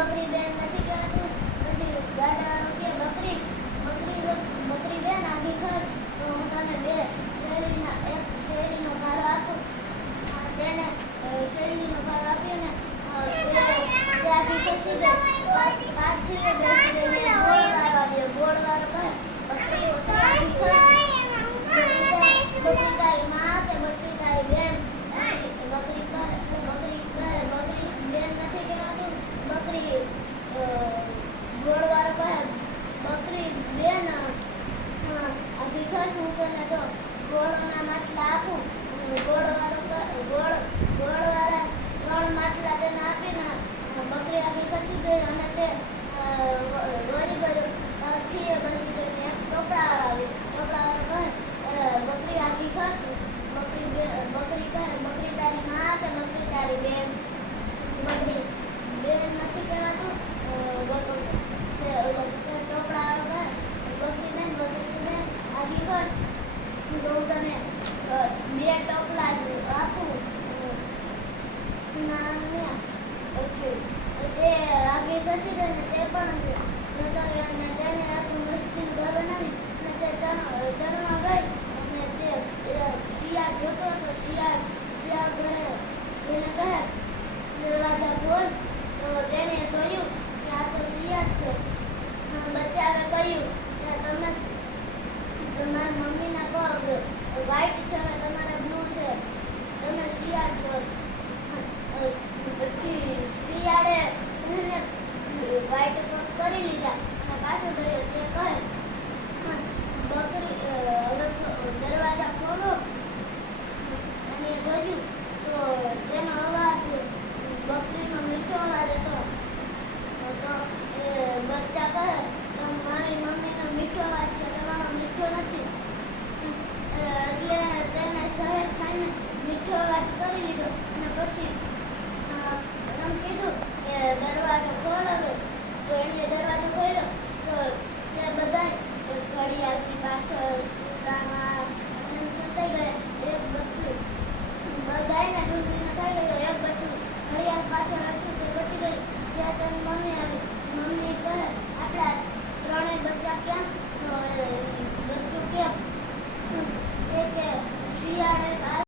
બકરી બેન નથી કહેવાતું. પછી ગાડાવાળો કે બકરી બકરી બેન આખી ખસ તો હું તને એક શેરડીનો ભારો આપું. તેને શેરડીનો ભારો આપ્યો ને તે આખી ખસી ગઈ. પાછી બેસી ગઈ. ગોળવાળો આવ્યો. ગોળવાળો કહે બકરી આખી ખસ બકરી તારી માં કે બકરી તારી બેન. બકરી બેન નથી કહેવાતું. ગોળવાળો કહે બકરી બેન આખી ખસ હું તને તો ગોળના માટલા આપું. ગોળવાળા 3 માટલા તેને આપીને બકરી આખી ખસી ગઈ અને તે દોરી ગયો. પછી પછી તેને એક ટોપરાવાળો આવ્યો. ટોપરાવાળો કહે બકરી આખી ખસ. બકરી કહે બકરી તારી માં કે બકરી તારી બેન. બકરી બેન નથી કહેવાતું. ટોપરાવાળો કહે બકરી બેન આખી ખસ તો હું તને 2 ટોપલા આપું. તે આખી ખસી ગઈ ને તે પણ જતો રહ્યો અને તેને આખું મસ્તીનું ઘર બનાવી અને તે ચરવા ગઈ અને તે શિયાળ જોતો હતો. શિયાળ ઘરે જેને કહે દરવાજા ખોલ. તો તેને જોયું કે આ તો શિયાળ છે. બચ્ચાએ કહ્યું કે તમારી મમ્મીના પગ વ્હાઈટ છે અને તમારા બ્લુ છે. તમે શિયાળ છો. પછી શિયાળે વ્હાઈટ પગ કરી લીધા.